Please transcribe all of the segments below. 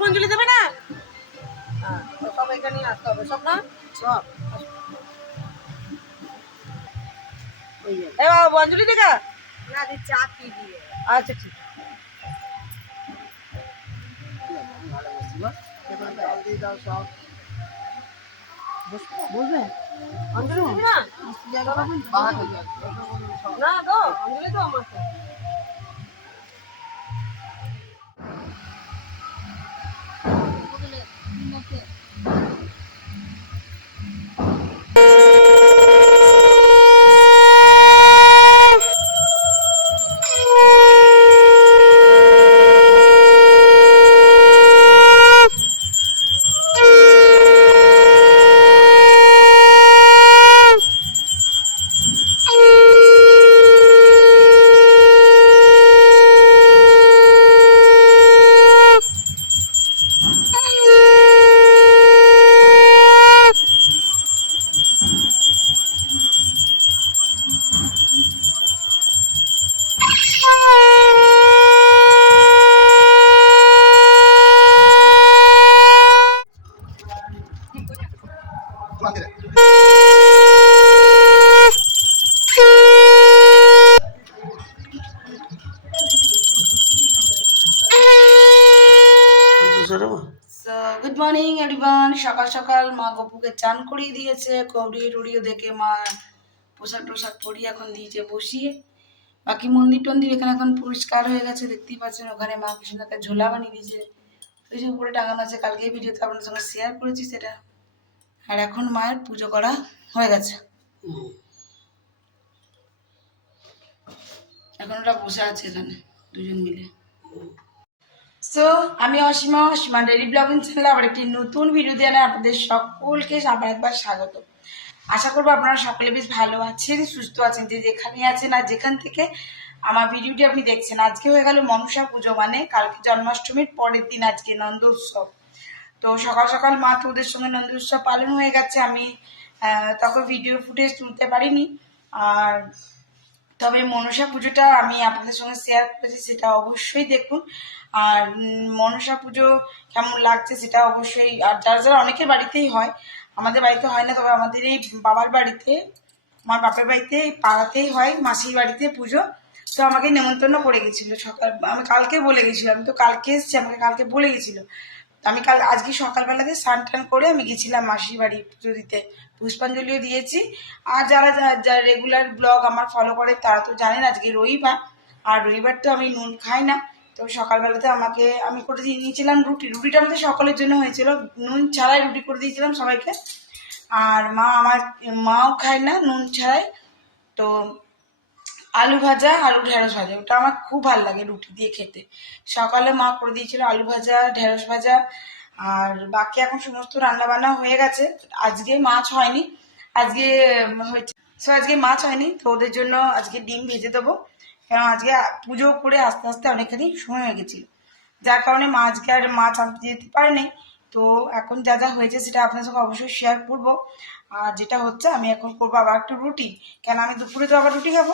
পুষ্পাঞ্জলি দেবে না? হ্যাঁ সব এখানেই আসতে হবে। সব না? সব। এ বাবা অঞ্জলি দেখা না দি চা পি দিয়ে? আচ্ছা ঠিক। বুঝবে অঞ্জলি না না গো অঞ্জলি তো আমার তো। সকাল সকাল মা গপুকে চান করিয়ে দিয়েছে কৌড়ি টুড়িও দেখে মা পোশাক টোশাক পরিয়ে এখন দিয়েছে বসিয়ে। বাকি মন্দির টন্দির এখানে এখন পরিষ্কার হয়ে গেছে দেখতেই পাচ্ছেন ওখানে মা কৃষ্ণ একটা ঝোলা বানিয়ে দিয়েছে। ওই যে উপরে টাঙানো আছে কালকে ভিডিওতে আপনার সঙ্গে শেয়ার করেছি সেটা। আর এখন মায়ের পুজো করা হয়ে গেছে। এখন ওরা বসে আছে এখানে দুজন মিলে। সো আমি অসীমা অসীমা ডেলি ব্লগিং চ্যানেলে আবার একটি নতুন ভিডিও দিয়ে আপনাদের সকলকে আবার একবার স্বাগত। আশা করব আপনারা সকলে বেশ ভালো আছেন, সুস্থ আছেন, যে যেখানে আছেন আর যেখান থেকে আমার ভিডিওটি আপনি দেখছেন। আজকে হয়ে গেল মনসা পুজো মানে কালকে জন্মাষ্টমীর পরের দিন আজকে নন্দ উৎসব। তো সকাল সকাল মা তো ওদের সঙ্গে নন্দ উৎসব পালন হয়ে গেছে। আমি তখন ভিডিও ফুটেজ তুলতে পারিনি। আর তবে মনসা পুজোটা আমি আপনাদের সঙ্গে শেয়ার করেছি, সেটা অবশ্যই দেখুন। আর মনসা পুজো কেমন লাগছে সেটা অবশ্যই, আর যার যারা অনেকের বাড়িতেই হয়, আমাদের বাড়িতে হয় না, তবে আমাদের এই বাবার বাড়িতে আমার বাপের বাড়িতে, পাড়াতেই হয় মাসির বাড়িতে পুজো। তো আমাকে নেমন্তন্ন করে গেছিল সকাল, আমি কালকে বলে গেছিলাম আমি তো কালকে এসেছি, আমাকে কালকে বলে গেছিল। আমি কাল, আজকে সকালবেলাতে স্নান টান করে আমি গেছিলাম মাসির বাড়ি পুজো দিতে পুষ্পাঞ্জলিও দিয়েছি। আর যারা যারা রেগুলার ব্লগ আমার ফলো করে তারা তো জানেন আজকে রবিবার। আর রবিবার তো আমি নুন খাই না। তো সকালবেলাতে আমাকে, আমি করে দিয়ে নিয়েছিলাম রুটি। রুটিটা আমাদের সকলের জন্য হয়েছিল। নুন ছাড়াই রুটি করে দিয়েছিলাম সবাইকে। আর মা আমার, মাও খায় না নুন ছাড়াই। তো আলু ভাজা, আলু ঢেঁড়স ভাজা। ওটা আমার খুব ভালো লাগে রুটি দিয়ে খেতে। সকালে মা করে দিয়েছিল আলু ভাজা, ঢেঁড়স ভাজা। আর বাকি এখন সমস্ত রান্না বান্না হয়ে গেছে। আজকে মাছ হয়নি। আজকে, হয়েছে। সো আজকে মাছ হয়নি। তো ওদের জন্য আজকে ডিম ভেজে দেবো। কেন আজকে পুজো করে আস্তে আস্তে অনেকখানি সময় হয়ে গেছিল। যার কারণে মা আজকে আর মাছ আনতে যেতে পারেনি তো এখন যা যা হয়েছে সেটা আপনার সঙ্গে অবশ্যই শেয়ার করব। আর যেটা হচ্ছে, আমি এখন করব আবার একটু রুটি। কেন, আমি দুপুরে তো আবার রুটি খাব।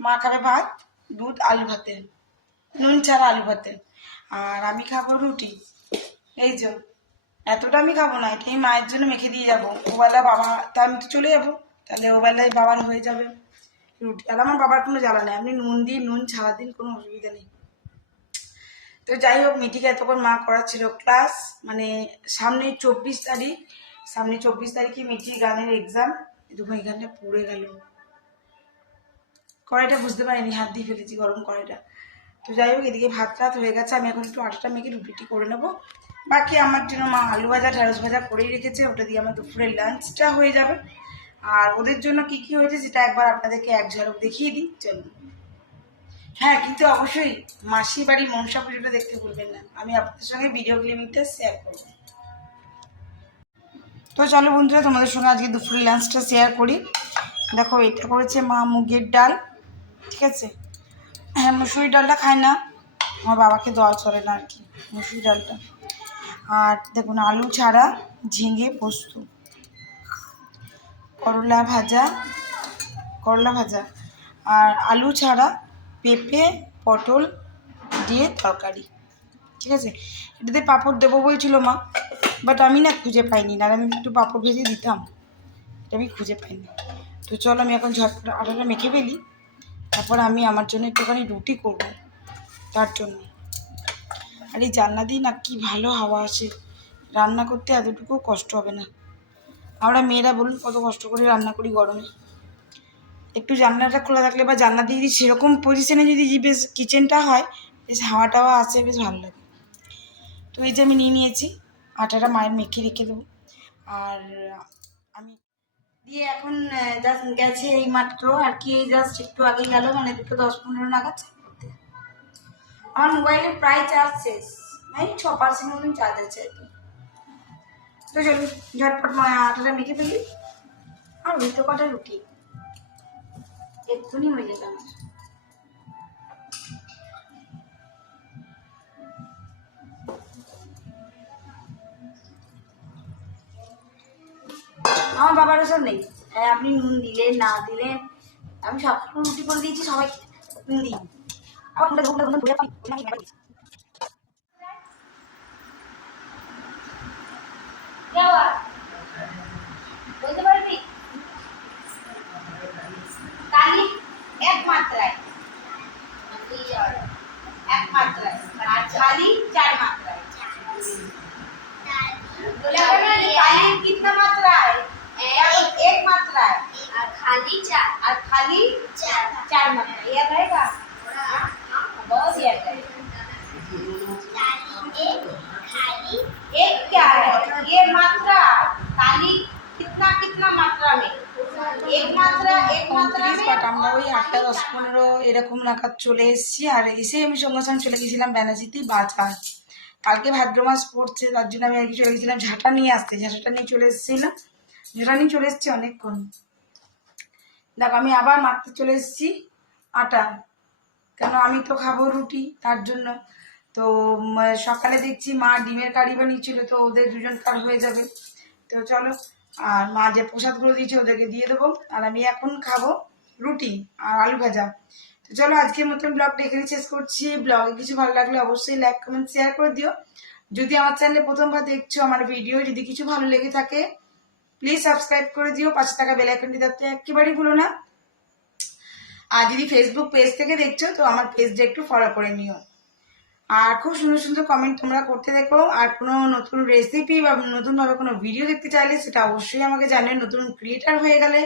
মা খাবে ভাত, দুধ, আলু ভাতে। নুন ছাড়া আলু ভাতে। আর আমি খাব রুটি। এই যে, এতটা আমি খাব না, এটাই মায়ের জন্য মেখে দিয়ে যাব। ওবেলা বাবা, তা আমি তো চলে যাব, তাহলে ওবেলায় বাবার হয়ে যাবে। রুটি, আর আমার বাবার কোনো জ্বালা নেই আপনি নুন দিয়ে নুন ছাড়া দিন কোনো অসুবিধা নেই। তো যাই হোক, মিটিকে এতক্ষণ মা করা করাচ্ছিল ক্লাস মানে সামনে চব্বিশ তারিখ, সামনে চব্বিশ তারিখে মিটির গানের এক্সাম দেখুন এখানটা পড়ে গেল। কড়াইটা বুঝতে পারিনি, হাত দিয়ে ফেলেছি গরম কড়াইটা। তো যাই হোক, এদিকে ভাত টাত হয়ে গেছে, আমি এখন একটু আটাটা মেখে রুটিটি করে নেব। বাকি আমার জন্য মা আলু ভাজা, ঢেঁড়স ভাজা করেই রেখেছে, ওটা দিয়ে আমার দুপুরের লাঞ্চটা হয়ে যাবে। আর ওদের জন্য কি কি হয়েছে সেটা একবার আপনাদেরকে এক ঝলক দেখিয়ে দিই, চলুন। হ্যাঁ কিন্তু অবশ্যই মাসি বাড়ি মনসা পুজোটা দেখতে ভুলবেন না, আমি আপনাদের সঙ্গে ভিডিও ক্লিপিংটা শেয়ার করব। তো চলো বন্ধুরা, তোমাদের সঙ্গে আজকে দুপুরের লাঞ্চটা শেয়ার করি। দেখো, এটা করেছে মা মুগের ডাল। ঠিক আছে? হ্যাঁ মুসুরি ডালটা খায় না। আমার বাবাকে দেওয়া চলে না আর কি, মুসুরি ডালটা। আর দেখুন, আলু ছাড়া ঝিঙে পোস্ত। করলা ভাজা করলা ভাজা। আর আলু ছাড়া পেঁপে, পটল দিয়ে তরকারি। ঠিক আছে? এটাতে পাঁপড় দেবো বলছিল মা বাট আমি না খুঁজে পাইনি। না আমি একটু পাঁপড় ভেজে দিতাম, এটা আমি খুঁজে পাইনি। তো চলো, আমি এখন ঝটপট আটাটা মেখে ফেলি। তারপর আমি আমার জন্য একটুখানি রুটি করব, তার জন্য। আর এই জানলা দিয়ে না কি ভালো হাওয়া আসে। রান্না করতে এতটুকু কষ্ট হবে না। আমরা মেয়েরা বলুন কত কষ্ট করে রান্না করি গরমে। একটু জানলাটা খোলা থাকলে বা জানলা দিয়ে যদি সেরকম পজিশনে যদি বেশ কিচেনটা হয়, বেশ হাওয়া টাওয়া আসে, বেশ ভালো লাগে। তো এই যে আমি নিয়ে নিয়েছি, আটাটা মায়ের মেখে রেখে দেবো। আর আমি দিয়ে এখন জাস্ট গেছে এই মাত্র, আর কি জাস্ট একটু আগে গেল মানে দুটো দশ পনেরো নাগাদ আমার মোবাইলে প্রায় চার্জ শেষ, এই ছ পার্সেন্ট মতন চার্জ আছে আর কি। তো চলুন, ঝটপট আটাটা মেখে ফেলি। আর তো কটা রুটি। এক্ষুনি হয়ে যেত আমার। আমার বাবার ওসব নেই হ্যাঁ আপনি নুন দিলেন না দিলেন আমি সব রুটি করে দিয়েছি সবাই নুন দিই আবার ঘুরে ঘুরে ঘুরে ঘুরে ঘুরে বলতে পারবি কালি এক মাত্রায় এক মাত্রায় আর ছালি চার মাত্রায় बोला ना काली कितना मात्रा है एक मात्रा है और खाली चार और खाली चार चार मात्रा याद रहेगा बहुत याद रहेगा खाली एक खाली एक क्या है ये मात्रा काली कितना कितना मात्रा में एक मात्रा एक मात्रा উনত্রিশ में বাট আমরা ওই আটটা দশ পনেরো এরকম নাগাদ চলে এসেছি আর এসে আমি সঙ্গে সঙ্গে চলে গেছিলাম ব্যানার্জিতে বাজার কালকে ভাদ্র মাস পড়ছে তার জন্য আমি আর কি চলে গেছিলাম ঝাঁটা নিয়ে আসতে ঝাঁটাটা নিয়ে চলে এসেছিলাম নিয়ে চলে এসেছি অনেকক্ষণ। দেখো, আমি আবার মারতে চলে এসেছি আটা। কেন, আমি তো খাব রুটি, তার জন্য। তো সকালে দেখছি মা ডিমের কারি বানিয়েছিল, তো ওদের দুজনকার হয়ে যাবে। তো চলো, আর মা যে প্রসাদগুলো দিয়েছে ওদেরকে দিয়ে দেবো। আর আমি এখন খাব রুটি আর আলু ভাজা। তো চলো, আজকের মতন ব্লগটা এখানে শেষ করছি। ব্লগে কিছু ভালো লাগলে অবশ্যই লাইক, কমেন্ট শেয়ার করে দিও। যদি আমার চ্যানেলে প্রথমবার দেখছ, আমার ভিডিও যদি কিছু ভালো লেগে থাকে প্লিজ সাবস্ক্রাইব করে দিও পাঁচ টাকা বেল আইকনটি দিতে একেবারেই ভুলো না। আর যদি ফেসবুক পেজ থেকে দেখছ, তো আমার পেজটা একটু ফলো করে নিও। আর খুব সুন্দর সুন্দর কমেন্ট তোমরা করতে দেখো। আর কোনো নতুন রেসিপি বা নতুনভাবে কোনো ভিডিও দেখতে চাইলে সেটা অবশ্যই আমাকে জানিও। নতুন ক্রিয়েটার হয়ে গেলে,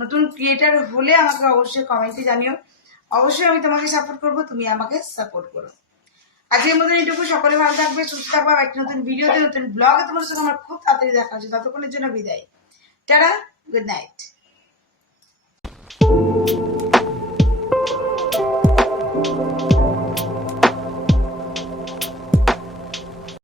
নতুন ক্রিয়েটার হলে আমাকে অবশ্যই কমেন্টে জানিও। অবশ্যই আমি তোমাকে সাপোর্ট করব, তুমি আমাকে সাপোর্ট করো। আজকের মতন এইটুকু। সকলে ভালো থাকবে, সুস্থ থাকবে। একটা নতুন ভিডিওতে নতুন ব্লগে তোমার সঙ্গে আমার খুব তাড়াতাড়ি দেখা হচ্ছে। ততক্ষণের জন্য বিদায়। Tada! Good night.